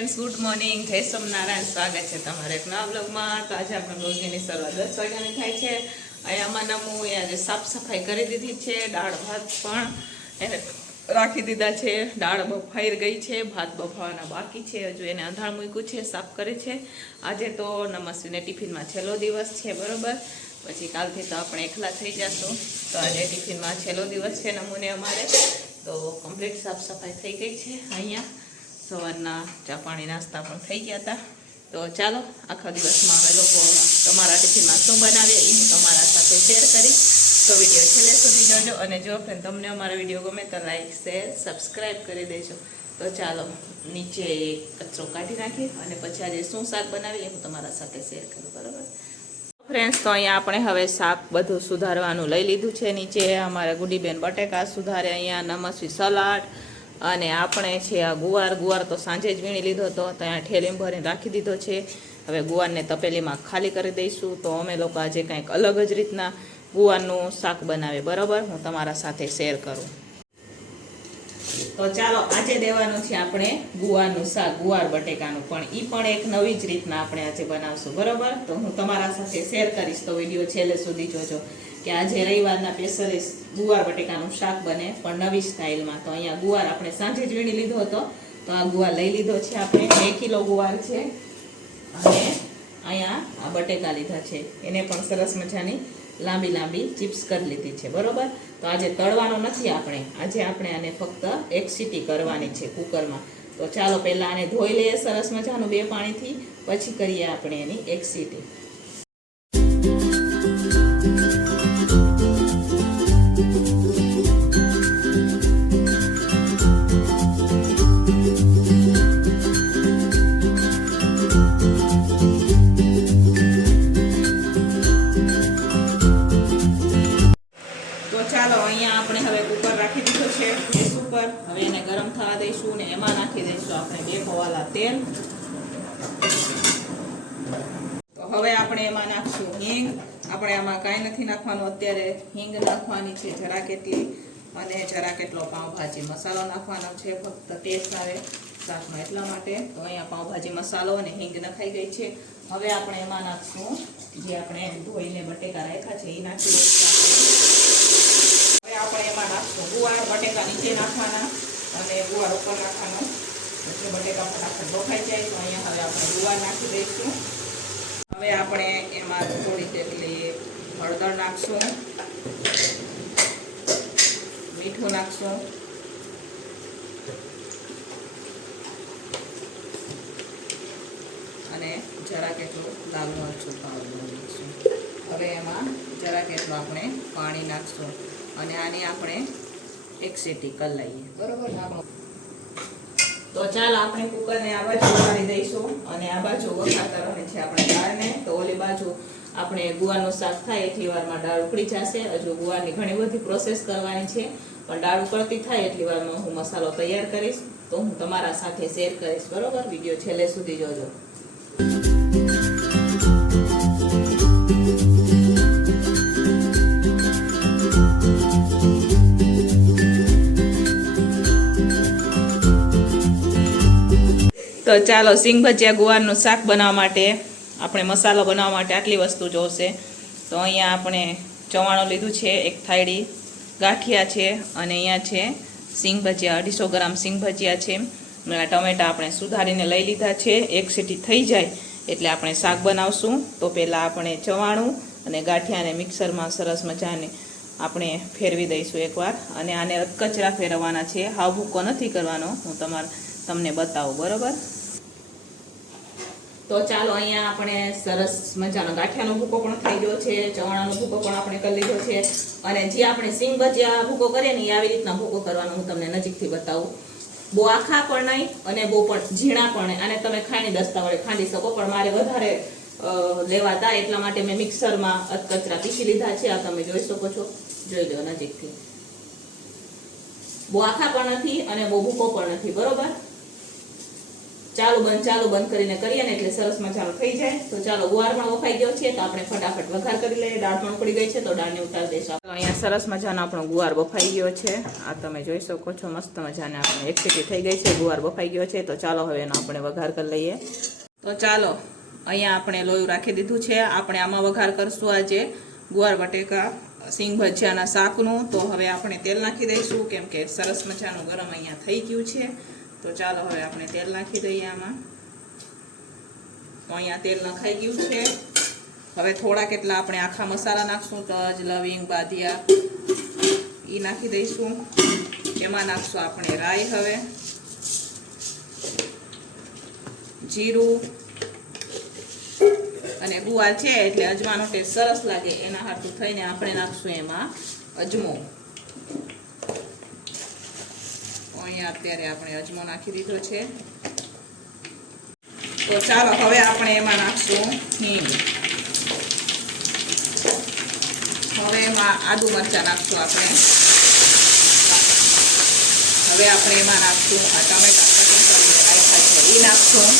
Friends good morning જય સોમનારાયણ સ્વાગત છે તમારે એક નવા બ્લોગમાં તો આજે આપણે રોજની શરૂઆત દસ વાગ્યાની થાય છે. અહીંયામાં નમું એ આજે સાફ સફાઈ કરી દીધી છે. દાળ, ભાત પણ એને રાખી દીધા છે. દાળ બફાઈ ગઈ છે. ભાત બફાવાના બાકી છે. હજુ એને અંધાર મૂક્યું છે, સાફ કરે છે. આજે તો નમસ્વીને ટિફિનમાં છેલ્લો દિવસ છે, બરાબર? પછી કાલથી તો આપણે એકલા થઈ જશું. તો આજે ટિફિનમાં છેલ્લો દિવસ છે નમૂને અમારે. તો કમ્પ્લીટ સાફ સફાઈ થઈ ગઈ છે અહીંયા. સવારના ચા પાણી નાસ્તા પણ થઈ ગયા હતા. તો ચાલો, આખા દિવસમાં અમે લોકો તમારા ટિફિનમાં શું બનાવીએ એ હું તમારા સાથે શેર કરીશ તો વીડિયો છેલ્લે સુધી જોજો અને જો ફ્રેન્ડ તમને અમારો વીડિયો ગમે તો લાઈક શેર સબસ્ક્રાઈબ કરી દેજો. તો ચાલો, નીચે કચરો કાઢી નાખીએ અને પછી આજે શું શાક બનાવીએ હું તમારા સાથે શેર કરું, બરાબર? ફ્રેન્ડ્સ તો અહીંયા આપણે હવે શાક બધું સુધારવાનું લઈ લીધું છે. નીચે અમારે ગુડીબેન બટેકા સુધારે, અહીંયા નમસ્વી સલાડ અને આપણે છે આ ગુવાર ગુવાર તો સાંજે જ વીણી લીધો હતો, તો ઠેલીમ ભરીને રાખી દીધો છે. હવે ગુવારને તપેલીમાં ખાલી કરી દઈશું, તો અમે લોકો આજે કંઈક અલગ જ રીતના ગુવારનું શાક બનાવે બરાબર? હું તમારા સાથે શેર કરું. તો ચાલો, આજે દેવાનું છે આપણે ગુવારનું શાક, ગુવાર બટેકાનું. પણ એ પણ એક નવી જ રીતના આપણે આજે બનાવશું, બરોબર? તો હું તમારા સાથે શેર કરીશ, તો વીડિયો છેલ્લે સુધી જોજો. કે આજે રવિવારના સ્પેશિયલી ગુવાર બટેકાનું શાક બને, પણ નવી સ્ટાઇલમાં. તો અહીંયા ગુવાર આપણે સાંજે જ વીણી લીધો હતો. તો આ ગુવાર લઈ લીધો છે આપણે. બે કિલો ગુવાર છે. અને અહીંયા આ બટેકા લીધા છે. એને પણ સરસ મજાની લાંબી લાંબી ચિપ્સ કરી લીધી છે. બરોબર? તો આજે તળવાનો નથી આપણે. આજે આપણે આને ફક્ત એક સીટી કરવાની છે કુકરમાં. તો ચાલો પહેલાં આને ધોઈ લઈએ સરસ મજાનું બે પાણીથી. પછી કરીએ આપણે એની એક સીટી. નથી નાખવાનું, અત્યારે હિંગ નાખવાની છે જરા કેટલી અને જરા કેટલો પાઉંભાજી મસાલો નાખવાનો છે, ફક્ત ટેસ્ટ આવે શાકમાં એટલા માટે. તો અહીંયા પાઉંભાજી મસાલો અને હિંગ નખાઈ ગઈ છે. હવે આપણે એમાં નાખશું જે આપણે ધોઈને બટેકા રાખ્યા છે એ નાખી દઈશું હવે આપણે એમાં નાખશું ગુવાર, બટેકા નીચે નાખવાના અને ગુવાર ઉપર નાખવાનો. એટલે બટેકા ફટાફટ બફાઈ જાય, તો અહીંયા હવે આપણે ગુવાર નાખી દઈશું. હવે આપણે એમાં થોડી જેટલી હળદર નાખશું. મીઠું નાખશું. અને જરા કેટલું લાલ મરચું પાવડર નાખશું. હવે એમાં જરા કેટલું આપણે પાણી નાખશું. અને આની આપણે એક સીટી કરી લઈએ. બરોબર? તો ચાલ આપણે કુકરને આ બાજુ ઉગાડી દઈશું. અને આ બાજુ વઘાર કરવાની છે આપણે દાળને. તો ઓલી બાજુ આપણે ગુવારનું શાક થાય એટલી વારમાં દાળ ઉકળી જશે. હજુ ગુવારની ઘણી બધી પ્રોસેસ કરવાની છે. પણ દાળ ઉકળતી થાય એટલી વારમાં હું મસાલો તૈયાર કરીશ. તો હું તમારા સાથે શેર કરીશ. બરોબર? વીડિયો છેલ્લે સુધી જોજો. તો ચાલો સિંગ ભજીયા ગુવારનું શાક બનાવવા માટે આપણે મસાલો બનાવવા માટે આટલી વસ્તુ જોશે. તો અહીંયા આપણે ચવાણું લીધું છે, એક થાળી, ગાંઠિયા છે અને અહીંયા છે સિંગ ભજીયા, અઢીસો ગ્રામ સિંગ ભજીયા છે. ટમેટા આપણે સુધારીને લઈ લીધા છે, એક સીટી થઈ જાય એટલે આપણે શાક બનાવશું. તો પહેલાં આપણે ચવાણું અને ગાંઠિયાને મિક્સરમાં સરસ મજાને આપણે ફેરવી દઈશું એકવાર. અને આને કચરા ફેરવવાના છે હાવ ભૂકો નથી કરવાનો, હું તમારે, તમને બતાવું, બરોબર? તો ચાલો અહીંયા આપણે સરસ મજાનો ગાંઠિયાનો ભૂકો પણ થઈ ગયો છે, ચવાણાનો ભૂકો પણ આપણે કરી લીધો છે. અને જે આપણે સિંગ ભજીયા ભૂકો કરીએ ને એ આવી રીતના ભૂકો કરવાનો હું તમને નજીકથી બતાવું. બહુ આખા પણ નહીં અને બહુ પણ ઝીણા પણ અને તમે ખાંડી દસ્તા વડે ખાંડી શકો, પણ મારે વધારે લેવા લેવાતા એટલા માટે મેં મિક્સરમાં અધકચરા પીસી લીધા છે. આ તમે જોઈ શકો છો. જોઈ લો નજીકથી. બહુ આખા પણ નથી અને બહુ ભૂકો પણ નથી. બરોબર? ચાલુ બંધ ચાલુ બંધ કરીને કરીએ ને એટલે સરસ મજાનું થઈ જાય. તો ચાલો ગુવાર પણ વફાઈ ગયો છે તો આપણે ફટાફટ વઘાર કરી લઈએ. દાળ પણ ઉકળી ગઈ છે તો દાળને ઉતારી દઈશું. અહીંયા સરસ મજાનો આપણો ગુવાર બફાઈ ગયો છે. આ તમે જોઈ શકો છો, મસ્ત મજાને આપણે એક સીટી થઈ ગઈ છે, ગુવાર બફાઈ ગયો છે. તો ચાલો હવે એનો આપણે વઘાર કરી લઈએ. તો ચાલો, અહીંયા આપણે લોયું રાખી દીધું છે. આપણે આમાં વઘાર કરશું આજે ગુવાર બટેકા, સિંગ ભજીયાના શાકનું. તો હવે આપણે તેલ નાખી દઈશું, કેમ કે સરસ મજાનું ગરમ અહીંયા થઈ ગયું છે. તો ચાલો હવે આપણે તેલ નાખી દઈએ આમાં. તો અહીંયા તેલ નખાઈ ગયું છે. હવે થોડા કેટલા આપણે આખા મસાલા નાખશું, તજ, લવિંગ, બાદિયા એ નાખી દઈશું. એમાં નાખશું આપણે રાઈ હવે. જીરું અને ગુવાર છે એટલે અજમાનો ટેસ્ટ સરસ લાગે. એના હાટું થઈને આપણે નાખશું એમાં અજમો તો અહીંયા અત્યારે આપણે અજમો નાખી દીધો છે. તો ચાલો, હવે આપણે એમાં નાખશું હિંગ. હવે એમાં આદુ મરચાં નાખશું આપણે. હવે આપણે એમાં નાખશું આ ટમેટા. છે એ નાખશું.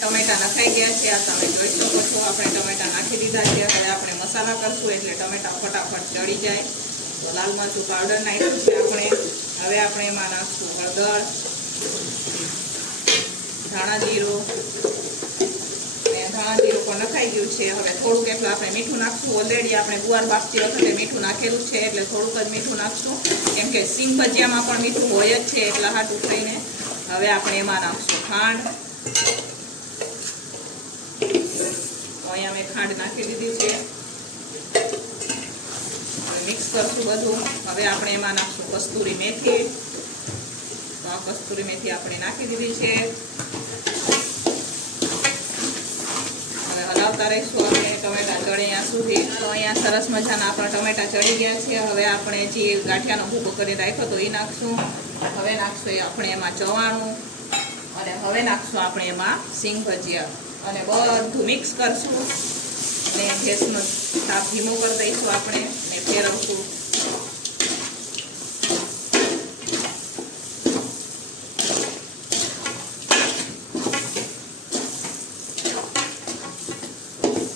ટમેટા નખાઈ ગયા છે, આ તમે જોઈ શકો છો. આપણે ટમેટા નાખી દીધા છે. હવે આપણે મસાલા કરશું એટલે ટમેટા ફટાફટ ચડી જાય. તો લાલ મરચું પાવડર નાખ્યું છે આપણે. હવે આપણે એમાં નાખશું હળદર, ધાણા જીરું ધાણા જીરું પણ નખાઈ ગયું છે. હવે થોડુંક એટલું આપણે મીઠું નાખશું. ઓલરેડી આપણે ગુવાર બાફતી વખતે મીઠું નાખેલું છે, એટલે થોડુંક જ મીઠું નાખશું. કેમ કે સિંગ ભજીયામાં પણ મીઠું હોય જ છે, એટલા હાટું થઈને હવે આપણે એમાં નાખશું ખાંડ. અહીંયા મેં ખાંડ નાખી દીધી છે. મિક્સ કરશું બધું. હવે આપણે એમાં નાખશું કસ્તુરી મેથી. તો આ કસ્તુરી મેથી આપણે નાખી દીધી છે. હવે હલાવતા રહીશું આપણે ટમેટા ચડે અહીંયા સુધી. તો અહીંયા સરસ મજાના આપણા ટમેટા ચડી ગયા છે. હવે આપણે જે ગાંઠિયાનો ભૂકો કરી રાખ્યો તો એ નાખશું. હવે નાખશું આપણે એમાં ચવાણું. અને હવે નાખશું આપણે એમાં સિંગ ભજીયા. અને બધું મિક્સ કરશું. અને ગેસનો તાપ ધીમો કરી દઈશું આપણે. ફેરવશું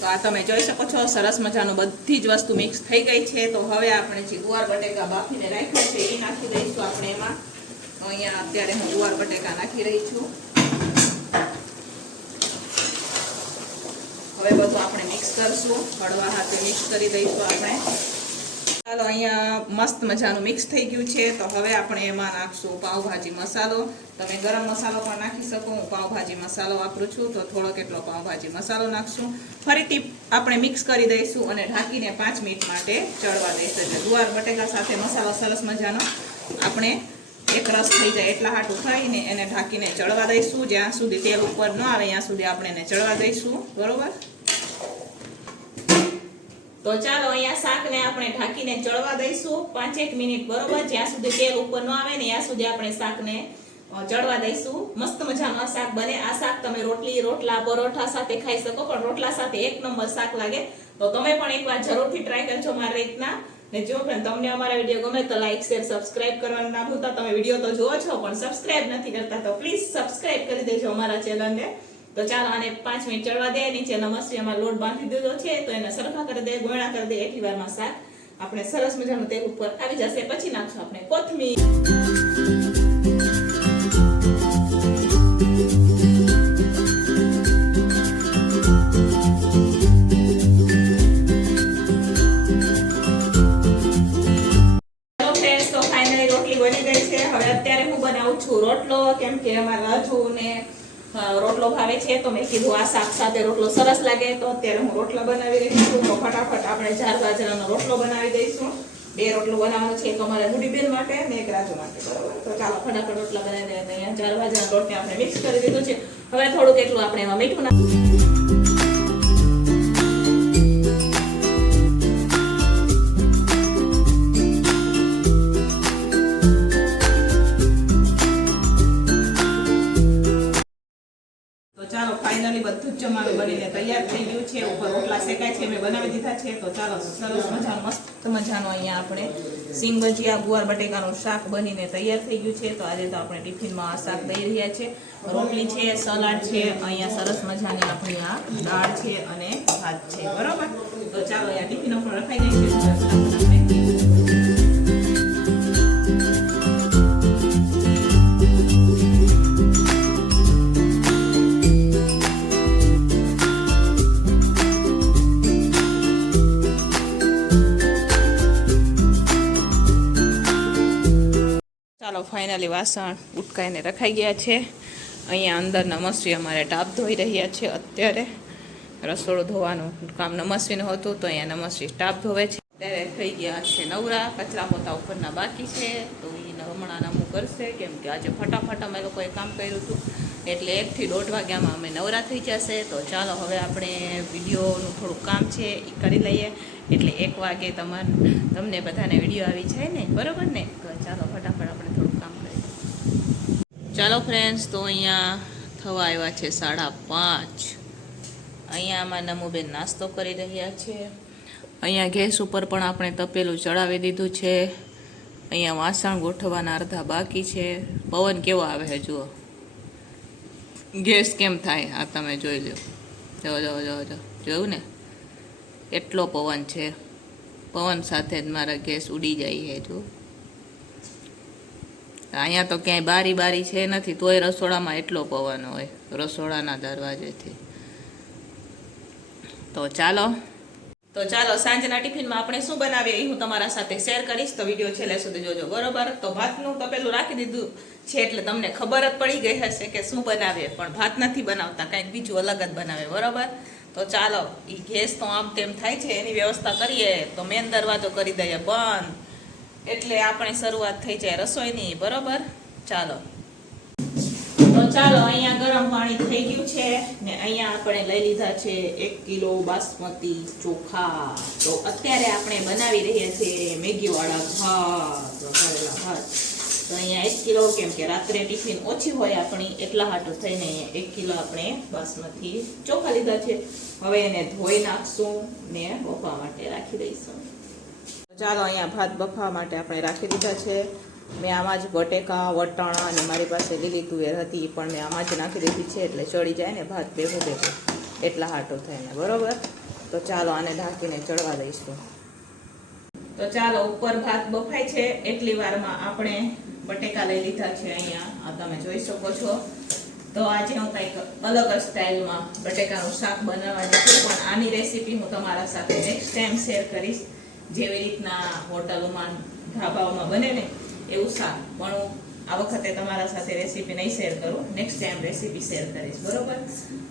તો આ તમે જોઈ શકો છો, સરસ મજાનું બધી જ વસ્તુ મિક્સ થઈ ગઈ છે. તો હવે આપણે જે ગુવાર બટેકા બાફીને રાખ્યા છે એ નાખી દઈશું આપણે એમાં. અહીંયા અત્યારે હું ગુવાર બટેકા નાખી રહી છું. હવે બધું આપણે મિક્સ કરશું. હળવા હાથે મિક્સ કરી દઈશું આપણે. ચાલો, અહીંયા મસ્ત મજાનું મિક્સ થઈ ગયું છે. તો હવે આપણે એમાં નાખશું પાવભાજી મસાલો. તમે ગરમ મસાલો પણ નાખી શકો. હું પાવભાજી મસાલો વાપરું છું. તો થોડો કેટલો પાવભાજી મસાલો નાખશું. ફરીથી આપણે મિક્સ કરી દઈશું અને ઢાંકીને પાંચ મિનિટ માટે ચડવા દઈશું. એટલે ગુવાર, બટેકા સાથે મસાલો સરસ મજાનો. આપણે એક રસ થઈ જાય એટલા હાટ થઈને એને ઢાંકીને ચડવા દઈશું. જ્યાં સુધી તેલ ઉપર ન આવે, ત્યાં સુધી આપણે એને ચડવા દઈશું. બરોબર? તો ચાલો અહીંયા શાકને આપણે ઢાંકીને ચડવા દઈશું. પાંચેક મિનિટ બરોબર, જ્યાં સુધી તેલ ઉપર ન આવે ને ત્યાં સુધી આપણે શાકને ચડવા દઈશું. મસ્ત મજાનું આ શાક બને. આ શાક તમે રોટલી, રોટલા, પરોઠા સાથે ખાઈ શકો, પણ રોટલા સાથે એક નંબર શાક લાગે. તો તમે પણ એકવાર જરૂરથી ટ્રાય કરજો મારી રીતના. ને જો પણ તમને અમારા વીડિયો ગમે તો લાઈક શેર સબસ્ક્રાઇબ કરવાનું ના ભૂલતા. તમે વીડિયો તો જુઓ છો, પણ સબસ્ક્રાઇબ નથી કરતા, તો પ્લીઝ સબસ્ક્રાઇબ કરી દેજો અમારા ચેનલને તો ચાલો આને પાંચ મિનિટ ચડવા દે નીચે નમસ્તે એમાં લોટ બાંધી દીધો છે તો એને સરખા કરી દે ગોળા કરી દે એટલી વારમાં શાક. આપણે સરસ મજાનું તેલ ઉપર આવી જશે પછી નાખશું આપણે કોથમીર. તો રોટલી બની ગઈ છે. હવે અત્યારે હું બનાવું છું રોટલો કેમ કે અમારા રાજુને અ, રોટલો ભાવે છે તો મેં કીધું આ શાક સાથે રોટલો સરસ લાગે તો અત્યારે હું રોટલા બનાવી રહી છું. તો ફટાફટ આપણે ચાર બાજરાનો રોટલો બનાવી દઈશું. બે રોટલો બનાવવાનો છે એક અમારે મૂડીબેન માટે ને એક રાજુ માટે. તો ચાલો ફટાફટ રોટલા બનાવી દઈએ. અહીંયા ચાર બાજરાના રોટને આપણે મિક્સ કરી દીધું છે. હવે થોડુંક એટલું આપણે એમાં મીઠું નાખ છે, તો ચાલો, સરસ મજાનું, મસ્ત મજાનું અહીંયા આપણે સિંગ ભજીયા ગુવાર બટેકાનું શાક બનીને તૈયાર થઈ ગયું છે. તો આજે તો આપણે ટિફિનમાં આ શાક દઈ રહ્યા છે. રોટલી છે, સલાડ છે, અહીંયા સરસ મજાની આપણી આ દાળ છે અને ભાત છે. બરોબર? તો ચાલો, અહીંયા ટિફિન પણ રખાઈ જાય ફાઇનલી વાસણ ઉટકાઈને રખાઈ ગયા છે. અહીંયા અંદર નમસ્વી અમારે ટાપ ધોઈ રહ્યા છે અત્યારે. રસોડું ધોવાનું કામ નમસ્વીનું હતું તો અહીંયા નમસ્વી ટાપ ધોવે છે. ત્યારે થઈ ગયા છે નવરા, કચરા પોતા ઉપરના બાકી છે. તો એ હમણાં નમું કરશે કેમ કે આજે ફટાફટ અમે લોકોએ કામ કર્યું હતું. એટલે એકથી દોઢ વાગ્યામાં અમે નવરા થઈ જશે. તો ચાલો હવે આપણે વિડીયોનું થોડુંક કામ છે એ કરી લઈએ. એટલે એક વાગે તમાર, તમને બધાને વીડિયો આવી જાય ને? બરાબર ને? તો ચાલો ફટાફટ આપણે થોડુંક કામ કરીએ ચાલો ફ્રેન્ડ્સ તો અહીંયા થવા આવ્યા છે સાડા પાંચ. અહીંયા આમાં નમુબેન નાસ્તો કરી રહ્યા છે. અહીંયા ગેસ ઉપર પણ આપણે તપેલું ચડાવી દીધું છે. અહીંયા વાસણ ગોઠવવાના અડધા બાકી છે. પવન કેવો આવે છે, જુઓ. ગેસ કેમ થાય? આ તમે જોઈ લો જો જો જો જો જોયું ને? એટલો પવન છે. પવન સાથે જ મારા ગેસ ઉડી જાય છે જો અહીંયા તો ક્યાંય બારી બારી છે નથી, તોય રસોડામાં એટલો પવન હોય, રસોડાના દરવાજેથી. તો ચાલો. તો ચાલો, સાંજના ટિફિનમાં આપણે શું બનાવીએ એ હું તમારા સાથે શેર કરીશ. તો વીડિયો છેલ્લે સુધી જોજો, બરોબર? તો ભાતનું તપેલું રાખી દીધું છે એટલે તમને ખબર જ પડી ગઈ હશે કે શું બનાવીએ, પણ ભાત નથી બનાવતા, કાંઈક બીજું અલગ જ બનાવે બરોબર? તો ચાલો એ ગેસ તો આમ તેમ થાય છે, એની વ્યવસ્થા કરીએ. તો મેન દરવાજો કરી દઈએ, બંધ. એટલે આપણે શરૂઆત થઈ જાય રસોઈની, બરોબર? ચાલો. તો ચાલો, અહીંયા ગરમ પાણી થઈ ગયું છે ને અહીંયા આપણે લઈ લીધા છે એક કિલો બાસમતી ચોખા. તો અત્યારે આપણે બનાવી રહ્યા છીએ મેગી વાળા ભાત, વઘારેલા ભાત. તો અહીંયા એક કિલો, કેમ કે રાત્રે ટિફિન ઓછી હોય આપણી, એટલા હાટું થઈને અહીંયા એક કિલો આપણે બાસમતી ચોખા લીધા છે. હવે એને ધોઈ નાખશું ને બફવા માટે રાખી દઈશું. ચાલો અહીંયા ભાત બફવા માટે આપણે રાખી દીધા છે. મેં આમાં જ બટેકા વટાણા અને મારી પાસે લીલી તુવેર હતી, પણ મેં આમાં જ નાખી દીધી છે એટલે ચડી જાય ને ભાત ભેગું ભેગું એટલા હાટો થઈને, બરોબર? તો ચાલો આને ઢાંકીને ચડવા દઈશું. તો ચાલો, ઉપર ભાત બફાય છે. એટલી વારમાં આપણે બટેકા લઈ લીધા છે અહીંયા. આ તમે જોઈ શકો છો. તો આજે હું કંઈક અલગ સ્ટાઇલમાં બટેકાનું શાક બનાવવાની છું, પણ આની રેસીપી હું તમારા સાથે નેક્સ્ટ ટાઈમ શેર કરીશ. જેવી રીતના હોટલોમાં ઢાબાઓમાં બને ને, એવું સારું. પણ હું આ વખતે તમારા સાથે રેસીપી નહીં શેર કરું. નેક્સ્ટ ટાઈમ રેસીપી શેર કરીશ. બરોબર?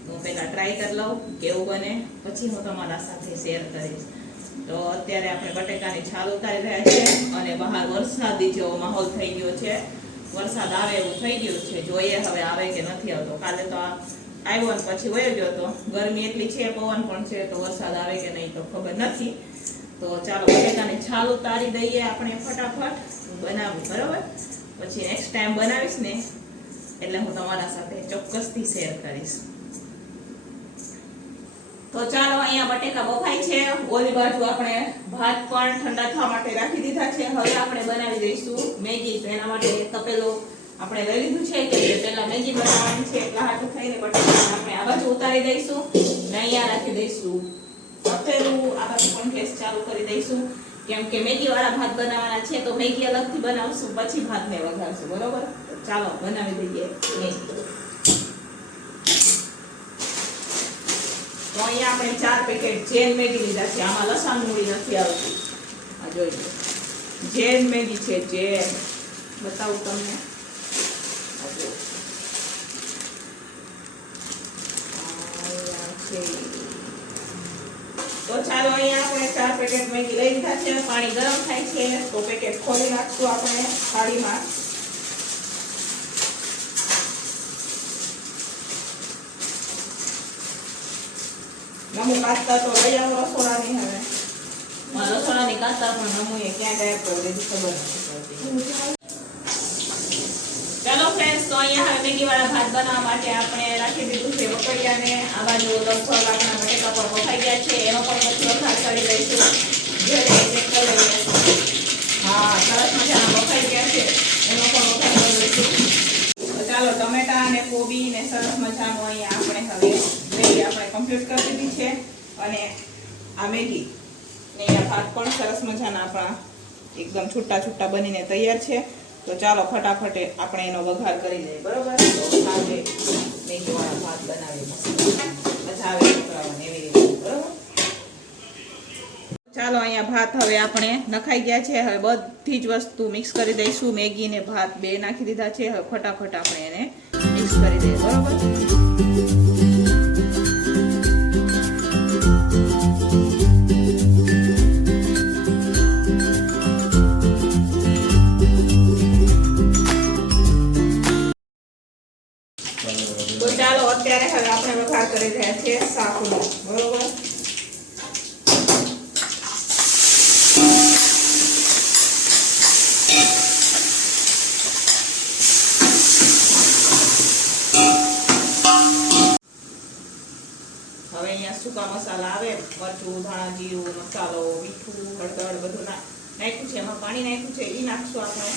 હું પહેલાં ટ્રાય કરી લઉં, કેવું બને, પછી હું તમારા સાથે શેર કરીશ. તો અત્યારે આપણે બટેકાની છાલ ઉતારી રહ્યા છે અને બહાર વરસાદી જેવો માહોલ થઈ ગયો છે. વરસાદ આવે એવું થઈ ગયું છે. જોઈએ હવે આવે કે નથી આવતો. કાલે તો આ આવ્યો પછી વયો ગયો તો ગરમી એટલી છે, પવન પણ છે, તો વરસાદ આવે કે નહીં તો ખબર નથી. તો ચાલો બટેકાની છાલ ઉતારી દઈએ આપણે ફટાફટ. બનાવું, બરાબર? પછી નેક્સ્ટ ટાઈમ બનાવીશ ને, એટલે હું તમારા સાથે ચોક્કસથી શેર કરીશ. તો ચાલો અહીંયા બટેકા બફાય છે. ઓલી બાજુ આપણે ભાત પણ ઠંડા થવા માટે રાખી દીધા છે. હવે આપણે બનાવી દઈશું મેગી. એના માટે તપેલો આપણે લઈ લીધું છે કે પહેલા મેગી બનાવવાની છે. એટલા હાટું થઈને બટેકા આપણે આ બાજુ ઉતારી દઈશું ને અહીંયા રાખી દઈશું. તપેલું આ બાજુ પણ ગેસ ચાલુ કરી દઈશું. કેમ કે મેગી વાળા ભાત બનાવવાના છે, તો મેગી અલગથી બનાવશું, પછી ભાતને વઘારશું. બરોબર? ચાલો, બનાવી દઈએ મેગી. તો અહીંયા આપણે ચાર પેકેટ જેન મેગી લીધા છે. આમાં લસણ મૂળી નથી આવતી. આ જોઈ લો. જેન મેગી છે, જેન. બતાવું તમને. છે. તો ચાલો અહીંયા આપણે ચાર પેકેટ મેગી લઈ લીધા છે. પાણી ગરમ થાય છે. તો પેકેટ ખોલી નાખશું આપણે થાળીમાં. નમુ કાચતા તો લઈ આવો રસોડાની હવે. રસોડાની કાચતા પણ નમુએ ક્યાં ગાયબ કરી ખબર નથી ચાલો ફ્રેન્ડ્સ તો અહીંયા હવે મેગી વાળા ભાત બનાવવા માટે આપણે રાખી દીધું છે ને આ બાજુ લગભગ પણ બફાઈ ગયા છે એનો પણ પછી વઘાર કરી દઈશું ઘરે ચેક કરી લઈએ હા, સરસ મજાના બફાઈ ગયા છે. એનો પણ વઘાર કરી દઈશું તો ચાલો, ટમેટા અને કોબી ને સરસ મજાનું અહીંયા આપણે હવે મેગી આપણે કમ્પ્લીટ કરી દીધી છે. અને આ મેગી ને અહીંયા ભાત પણ સરસ મજાના આપણા એકદમ છૂટા છૂટા બનીને તૈયાર છે. તો ચાલો, ફટાફટ આપણે એનો વઘાર કરી લઈએ. બરોબર? તો મેગીવાળા ભાત બનાવી મસ્ત મજા આવે છોકરાઓને એવી રીતે બરોબર ચાલો, અહીંયા ભાત હવે આપણે નખાઈ ગયા છે. હવે બધી જ વસ્તુ મિક્સ કરી દઈશું. મેગી ને ભાત બે નાખી દીધા છે. હવે ફટાફટ આપણે એને મિક્સ કરી દઈએ, બરોબર? ચાલો, અત્યારે હવે આપણે વઘાર કરી રહ્યા છીએ શાકનો. બરોબર? સૂકા મસાલા આવે? મરચું, ધાણા, જીરું, મસાલો, મીઠું, હળદર બધું નાખ્યું છે. એમાં પાણી નાખ્યું છે. એ નાખશું આપણે.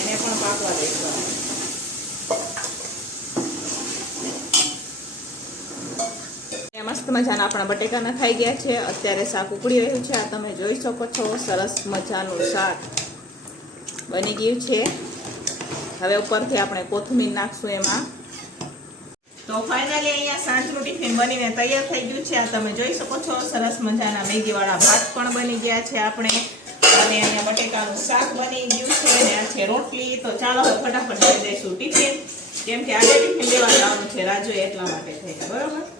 એને પણ પાકવા દઈશું મસ્ત મજાના આપણા બટેકા નખાઈ ગયા છે. અત્યારે શાક ઉકળી રહ્યું છે. આ તમે જોઈ શકો છો. સરસ મજાનું શાક બની ગયું છે. હવે ઉપરથી આપણે કોથમીર નાખશું એમાં. તો ફાઇનલી અહીંયા સાંજ રોટી બનીને તૈયાર થઈ ગયું છે. આ તમે જોઈ શકો છો, સરસ મજાના મેગીવાળા ભાત પણ બની ગયા છે આપણે. અને અહીંયા બટેકાનું શાક બની ગયું છે અને આ છે રોટલી. તો ચાલો હવે ફટાફટ લઈ દઈશું ટિફિન. કેમ કે આજે ટિફિન લેવા જવાનું છે, રાજુ એટલા માટે થઈ બરોબર?